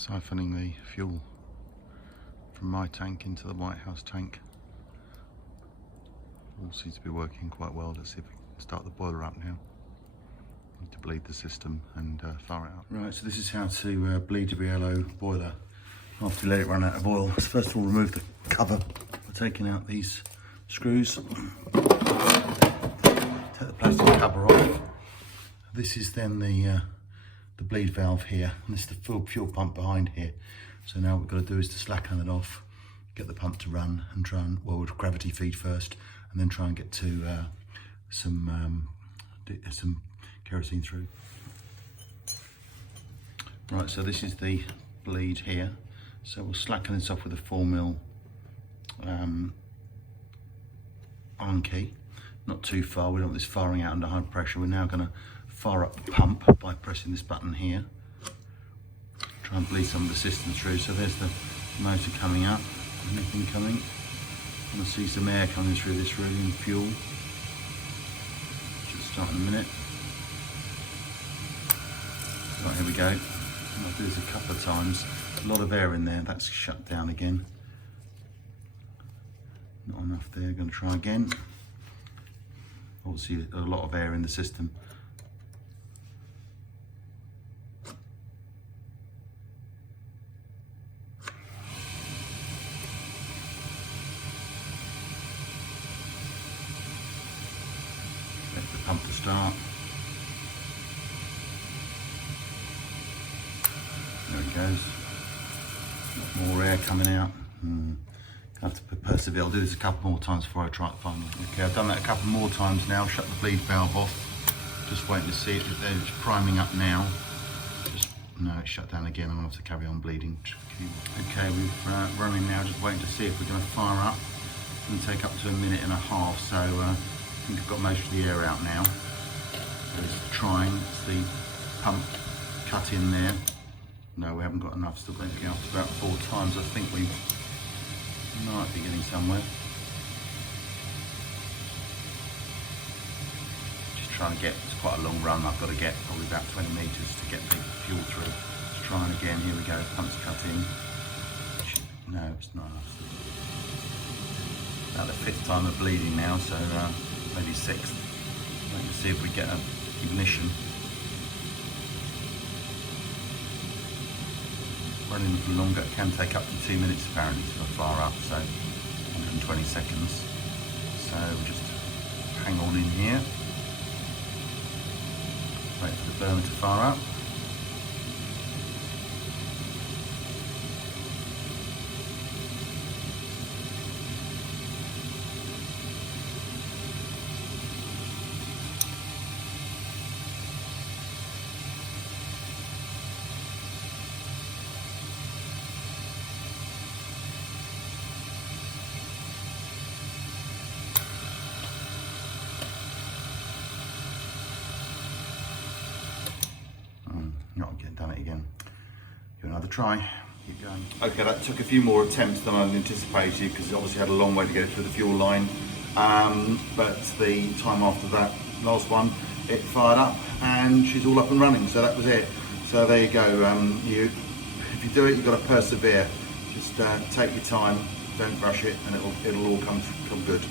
siphoning the fuel from my tank into the White House tank. All seems to be working quite well. Let's see if we can start the boiler up now. Need to bleed the system and fire it up. Right, so this is how to bleed a Riello boiler after you let it run out of oil. So first of all, remove the cover by taking out these screws. Take the plastic cover off. This is then the bleed valve here, and this is the fuel pump behind here. So now what we've got to do is to slacken it off, get the pump to run, and try and, well, with gravity feed first, and then try and get to some kerosene through. Right, so this is the bleed here. So we'll slacken this off with a 4mm on key, not too far. We don't want this firing out under high pressure. We're now going to fire up the pump by pressing this button here. Try and bleed some of the system through. So there's the motor coming up, anything coming. I want to see some air coming through this really, and fuel. Should start in a minute. Right, here we go. I'll do this a couple of times. A lot of air in there, that's shut down again. Not enough there, going to try again. Obviously a lot of air in the system. Let the pump to start. There it goes. More air coming out. I have to persevere. I'll do this a couple more times before I try it finally. Okay, I've done that a couple more times now. Shut the bleed valve off. Just waiting to see it. It's priming up now. No, it's shut down again. I'm gonna have to carry on bleeding. Okay, we're running now. Just waiting to see if we're going to fire up. It's going to take up to 1.5 minutes. So I think I've got most of the air out now. So it's trying. It's the pump cut in there. No, we haven't got enough. Still going to get up to about 4 times. I think we might be getting somewhere. Just trying to get, it's quite a long run. I've got to get probably about 20 metres to get the fuel through. Just trying again. Here we go. Pump's cut in. No, it's not enough. About the 5th time of bleeding now, so maybe 6th. Let's see if we get an ignition. Running for longer, it can take up to 2 minutes apparently to fire up, so 120 seconds. So we'll just hang on in here, wait for the burner to fire up. Not again, done it again. Give another try. Keep going. Okay, that took a few more attempts than I'd anticipated because it obviously had a long way to get through the fuel line. But the time after that last one, it fired up and she's all up and running. So that was it. So there you go. If you do it, you've got to persevere. Just take your time, don't rush it, and it'll all come good.